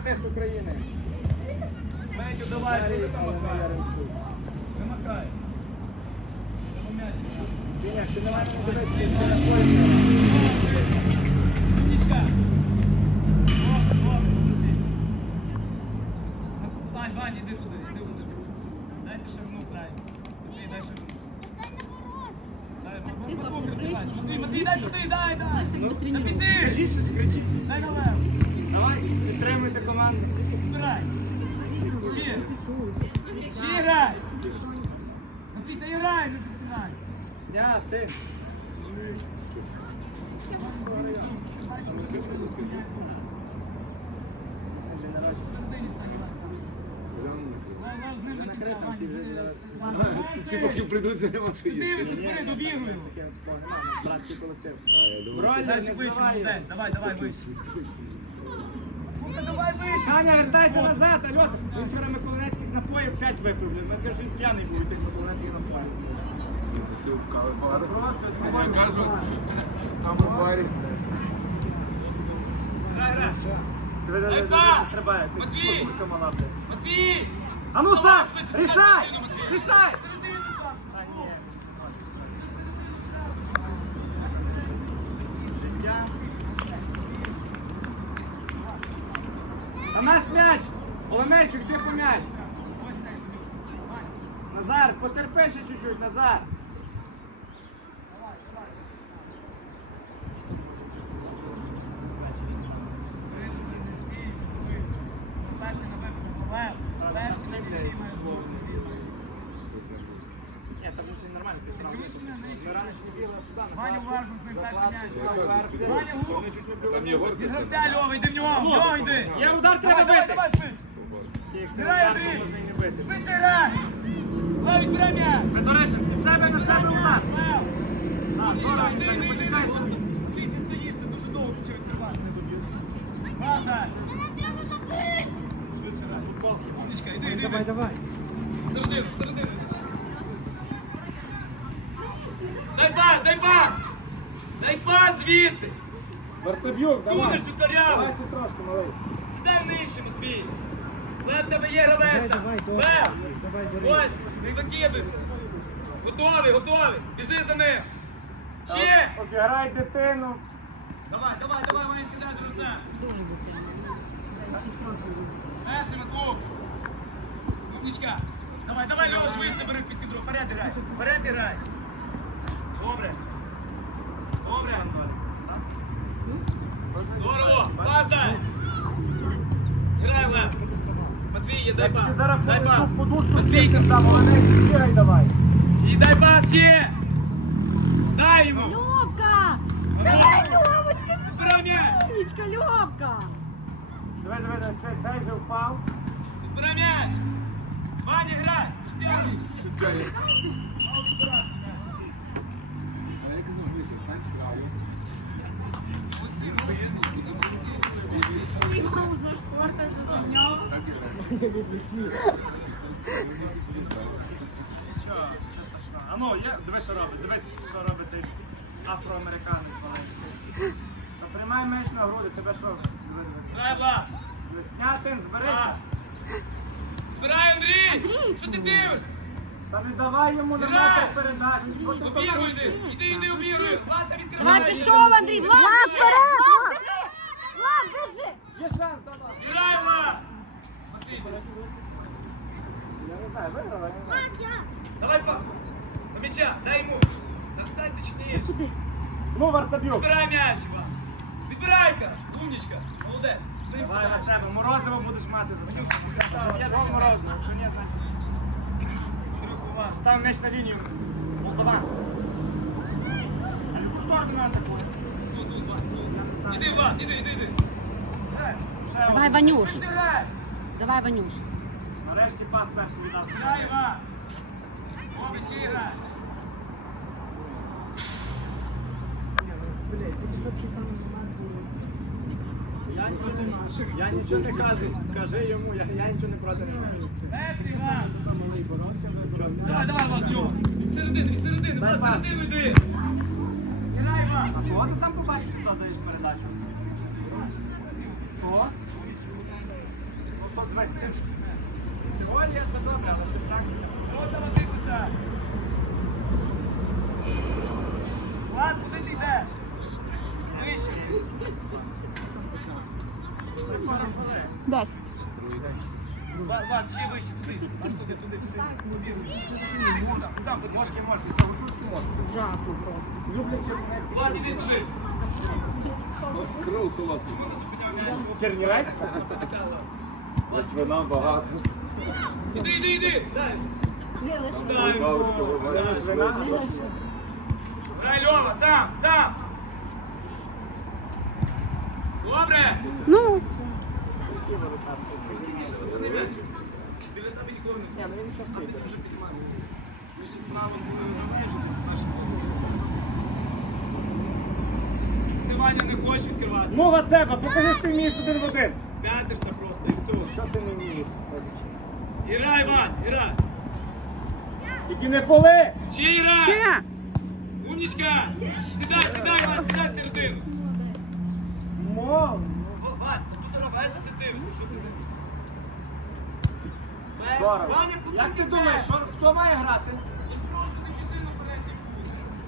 артист України. Петю, давай, що ти там махаєш? Яремчук. Не м'яч. Біля, ти на мене не дивись, ти. О, о, туди. Вань, Вань, іди туди, іди туди. Дайте ширину край. Матвій, дай ширину. Дай, Ти Матвій, дай туди, дай, дай. Піди. Дай налево. Давай, підтримуйте команду. Грай. Ще. Ще грай. Матвій, та і грай, не засинай. Зняти. Ці, ці поки прийдуть, вже нема що їсти. Дивись, добігую. Братський колектив. Не вище, збиває. Давай, давай, вище. Ну-ка, давай вище. Саня, вертайся назад, альот. Він вчора миколаївських напоїв 5 випив. Ми кажуть, він п'яний був тих миколаївських напоїв. Просто там у барі. Грай, грай. Стрибає. Матвій! Матвій! А ну, Саш, рішай! Рішай! Середину, Саш. А, ні. Життя. А нас м'яч! Оленечок, ти по м'яч! Назар, потерпи ще чуть-чуть, Назар! Перший на випуск Лев. Перший на м'ячі має бути. Ні, там все нормально, ти Чуєш мене? Не Ми раніше не бігли туди. назад. Ваня уважно з ним перший м'яч. Закладки. Ваня, гу. Вони чуть не Там били. є горка. Від гравця Льова, йди в нього, в нього йди. Є удар, треба бити! давай, швидше. Як це Грай, удар, то Андрій. Швидше грай. Лев, відбирай м'яч. Федоришин, від себе на себе удар! Лев. А, здорово, Мішаня. Свій, ти стоїш, ти дуже довго почав відкривати. Пас дай. Швидше грай. Умничка, іди, іди, Давай, давай. Середину, середину. Дай пас, дай пас! Дай пас звідти! Варцебюк, давай. Сунеш цю коряву! Давай ще трошки, малий. Сідай нижче, Матвій! Лев, тебе є гравець там! Лев! Ось, не викидуйся! Готовий, готовий! Біжи за ним! Ще! Обіграй дитину. Давай, давай, давай, вони сідай до! Дуже дитина. Перший, Матвук! Умничка! Давай, давай, Льова, швидше бери під кідру, вперед грай! Вперед грай! Добре! Здорово! Пас дай! Грай, Лев! Матвій, є, дай пас! Дай пас! Матвій, там, бігай давай. і дай пас ще! Дай йому! Льовка! Давай, Льовочка! Збирай м'яч! Умничка, Льовка! Диви, диви, диви, цей, цей вже впав. Збирай м'яч! Ваня, грай! Супер! А А ну, я, дивись, що робить, дивись, що робить цей афроамериканець маленький. Та приймай меч на груди, тебе що? Диви, Снятин, зберися. Збирай, Андрій! Андрій! Що ти дивишся? Та не давай йому на метр Обігруй покрутиш. йди! Іди! Влад, відкривай! Влад пішов, Андрій! Влад, вперед! Влад, біжи! Влад, біжи! Є шанс, давай. Грай, Влад! Я не знаю, виграла, я не знаю. Давай, па! До м'яча, дай йому! Дай точніше! Ну, Варцабюк. Відбирай м'яч, Іван! Відбирай, каш! Умнічка! Молодець! Давай морозиво будеш мати за. Я вам морозиво, якщо ні, значить. Став м'яч на лінію. Молдаван. А в яку сторону нам таку? Тут, тут, Влад, тут. Іди, Влад, іди, іди, іди! Грай! Ще Давай, один. Ванюш! Швидше грай! Давай, Ванюш! Нарешті пас перший віддав. Грай, Іван! Оби ще грай! Я нічого не, Я нічого не кажу. Кажи йому, я, я нічого не виборов. Давай, давай, Влад, Йо. Від середини, від середини, Давай, середини Іван. А кого ти там побачиш, хто даєш передачу? О? От, давай, ти- Теорія це добре, але ще практика. От давай ти. Влад, куди ти йдеш? Вище. Десять. Ложки. Ужасно просто. Солодкий. Чернівецькі? Ось вина багато. Іди, іди, іди. Дай. Дай. Бачите, вина? Грай, Льова, сам, сам. Добре. Ну, Біля тебе нікого не Ні, ну він нічого А ти втикає. вже піднімаєш. Ми ще справа межитися наші. Ти Ваня не хочеш відкривати. Ну, Гацеба, покажи, що ти вмієш один в один. П'ятишся просто і все. Що ти не вмієш? Грай, Вань, грай. Тільки не фоли! Ще грай. ще. Умнічка. Сідай, сідай, Вань, сідай в середину. Мов! Вань, тут робайся, ти дивишся, що ти дивишся. Ваня, куди Як ти думаєш, що, хто має грати?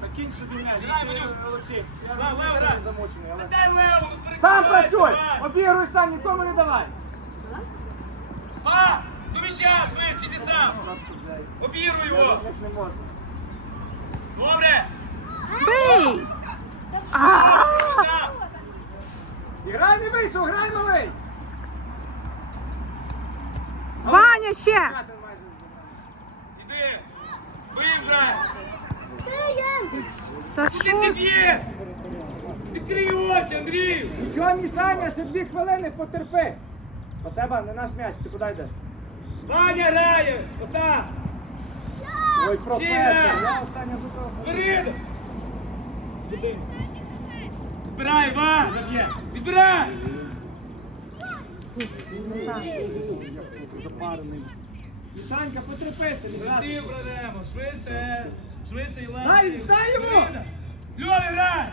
Та кінь собі м'яч. Грай, Ванюш. Олексій, я Та дай леву, ну Сам перекривайся, працюй! Обігруй сам, нікому не давай! А, до м'яча, швидше, іди сам. Просто, блядь, Обіруй його. не. Добре. Бий! А! Грай не вийшов, грай малий! Ваня, ще! Іди. Бий вже. Та Куди ти що? б'єш? Відкрий очі, Андрію. Нічого, Мішаня, ще дві хвилини, потерпи. Оце не наш м'яч, ти куди йдеш? Ваня грає. Остап. Ой, професор, я останнє зубав. Свириду. Куди? Відбирай, Іван. Заб'є. Відбирай. Запарений. Мішанька, потерпи ще, Мішанька. Летів беремо. Швидше. Швидше, Ілен. Дай, дай йому! Льові, грай.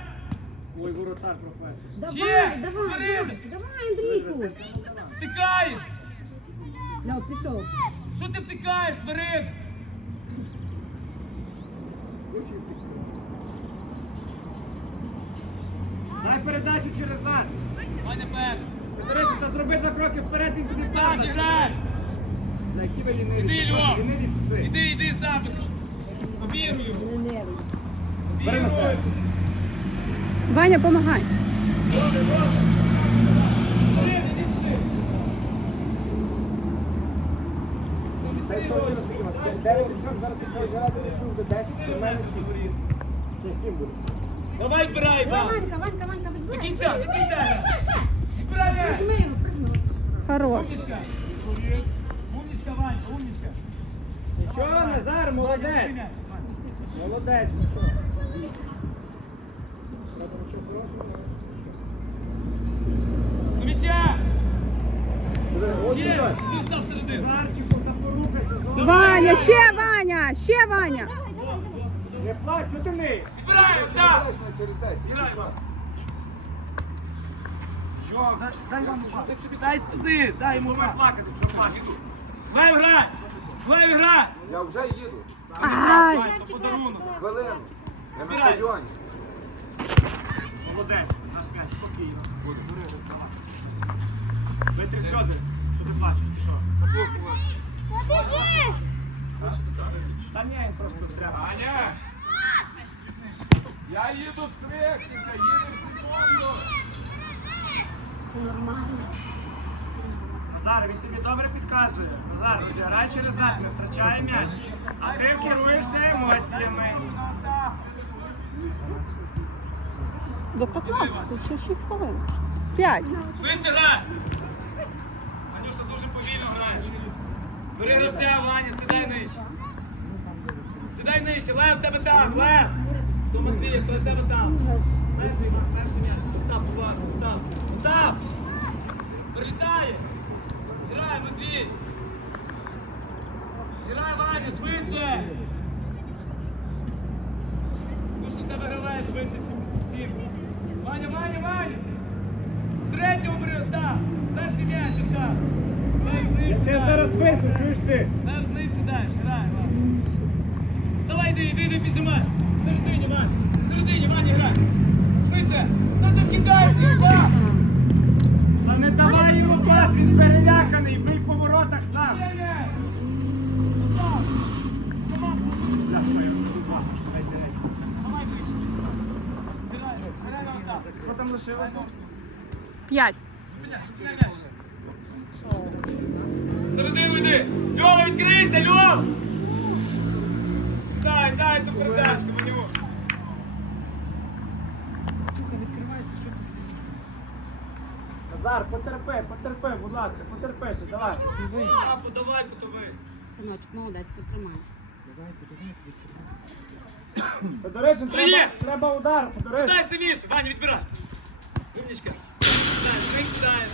Ой, воротар, професор. Ще. Давай, давай, Свириду. давай, Андрійку. Втикаєш. Льов, пішов. Що ти втикаєш, Свирид? Дай передачу через зад. Ваня перший. Петрися, та зроби два кроки вперед, він тобі Так, встане. грай. На які ви ліниві? Іди, Льов. Ліниві пси. Іди, іди сам. тут. Обірую. Бери на себе. Ваня, помагай. Дай точно скільки у вас? Зараз якщо грати рішив до 10, то в мене 6. Ні, 7 буде. Давай, збирай, Іван. Ванька, Ванька, Ванька, До відбирай. кінця, до кінця. Збирай. Прижми його, прижми. Хорош. Умничка. Умничка, Ванька, умничка. Нічого, Назар, молодець. Молодець, нічого. До м'яча. Ще. Ти встав середину. Назарчику. Ваня, ще Ваня, ще Ваня. Не плач, що ти не? 10. Грай, Дай вам Дай туди, дай йому плакати, що плакати. Лев, грай. Лев, грай. Я вже їду. Ай. Подарунок. Хвилину. Я на стадіоні. Молодець, наш м'яч, спокійно. Витри сльози, що ти плачеш, чи що? Та ні, просто треба. Аня! Я їду стригтися, їдеш зі мною. Назар, він тобі добре підказує. Назар, грай через зад, не втрачай м'яч. А ти керуєшся емоціями. До 15, ще 6 хвилин. 5. Швидше грай. Анюша дуже повільно граєш. Бери гравця, Ваня, сідай нижче. Сідай нижче, Лев, тебе там, Лев. Хто Матвій, хто тебе там? Перший, перший м'яч. Остап, будь ласка, Остап. Остап! Прилітає. Грай, Матвій. Грай, Ваня, швидше. Що ти виграваєш швидше сім- сім. Ваня, Ваня, Ваня. Третього бери, Остап. Перший м'яч, Остап. Ти зараз висну, чуєш ти? Дай з ним сідаєш, грай. Давай, йди, йди, йди, піджимай. В середині, Ваня. В середині, Ваня, грай. Швидше. Та ти кидаєшся, Остап. Та не давай йому пас, він переляканий, бий по воротах сам. Бля, твою, дай дивись. Давай ближче. На. Що там лишилося? П'ять. Дай, дай ту передачку, Ваню. Назар, потерпи, потерпи, будь ласка, потерпи ще, давай. А, подавай, кутовий. Синочок, молодець, потримайся. Подорожин, Приє! треба, треба удар, подорожин. Дай сильніше, Ваня, відбирай. Умничка. Дай, ставиш.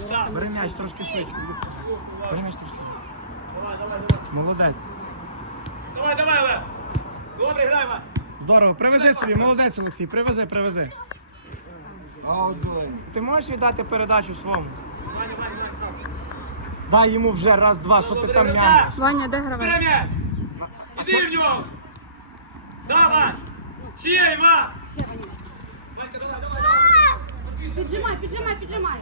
Став. Бери м'яч трошки швидше. Бери м'яч трошки. Молодець. Давай, давай, Лев. Добре, грай, Вань. Здорово, привези собі, молодець, Олексій, привези, привези. Ти можеш віддати передачу своєму? Ваня, Ваня, Ваня. Дай йому вже раз, два, що ти там нямиш. Ваня, де гравець? Іди в нього. Давай. Ще, Іван. Ванька, давай, давай, давай. Піджимай, піджимай, піджимай.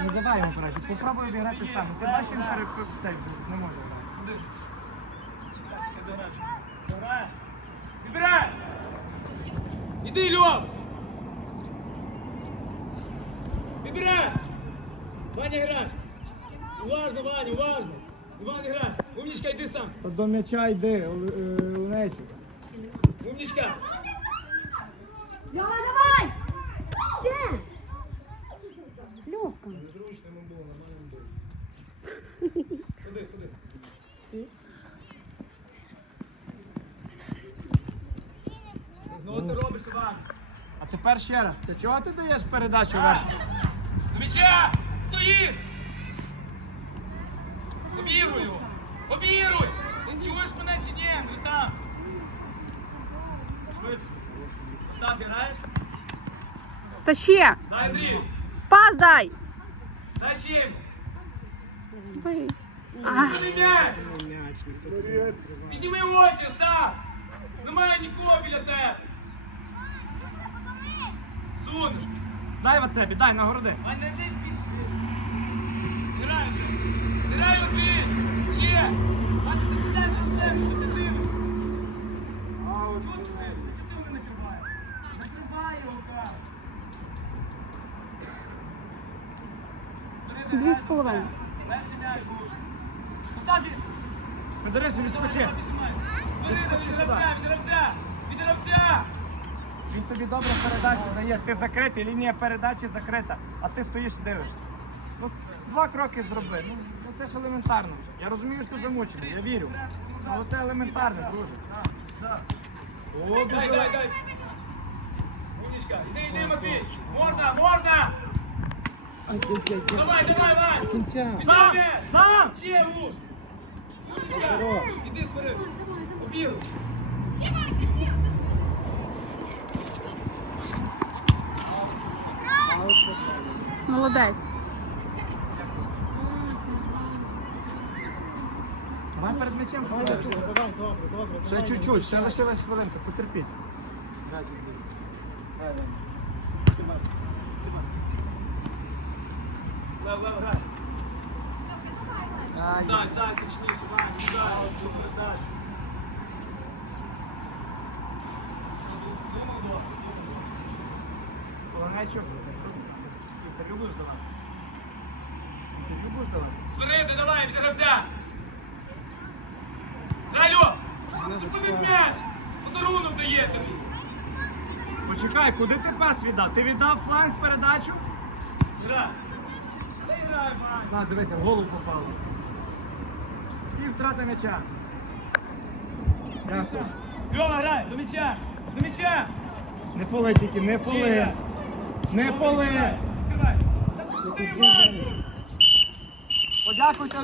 Не давай йому передачу, попробуй обіграти сам. Ти бачиш, він цей не може грати. Відбирай. Іди, Льов. Відбирай. Ваня, грай. Уважно, Ваня, уважно. Іван, грай. Умничка, йди сам. Та до м'яча йди, Лунечик. Умничка. тепер ще раз. Ти чого ти даєш передачу вверх? До м'яча! Стоїш! Обіруй його! Обіруй! Ти чуєш мене чи ні, Андрій там? Швидше. Стас, граєш? Та ще! Дай, Андрій! Пас дай! Дай ще йому! Бий. А, Підніми м'яч! Підніми очі, Стас! Немає нікого біля тебе! Сунеш! Дай Вацебі, дай нагороди. Вань, не йди пішли! Граєш! Грай, Матвій! Ще! Вань, ти сідай до себе, що ти дивишся? Чого ти дивишся? Чого ти в мене криваєш? Не кривай його, так! Дві з половиною. Перший м'яч лучше. Постав від... Федоришин, відскочи. Бери, від гравця, від гравця! Від гравця! Він тобі добре передачу дає. Ти закритий, лінія передачі закрита, а ти стоїш і дивишся. Ну, два кроки зроби. Ну, ну це ж елементарно. Я розумію, що ти замучений, я вірю. Але це елементарно, друже. О, Дай, дай, дай! Умничка! Іди, іди, Матвій! Можна, можна! Давай, давай, Вань! кінця. Сам! Сам! Ще уж! Умничка! Іди сперед! Обіру! Молодець. Давай перед м'ячем, що ти Ще чуть-чуть, ще лишилась хвилинка, потерпіть. Дай, дай, точніше, передачу. Добре. Полонечок, інтерв'ю будеш давати? Інтерв'ю будеш давати? Спереди, давай, від гравця! Дай, Льо! Зупини м'яч! Подарунок дає тобі! Почекай, куди ти пас віддав? Ти віддав фланг передачу? Грай! Та грай, Вань! На, дивися, в голову попало. І втрата м'яча. Дякую. Льова, грай! До м'яча! До м'яча! Не фоли тільки, не фоли. Не фоли. Подякуйте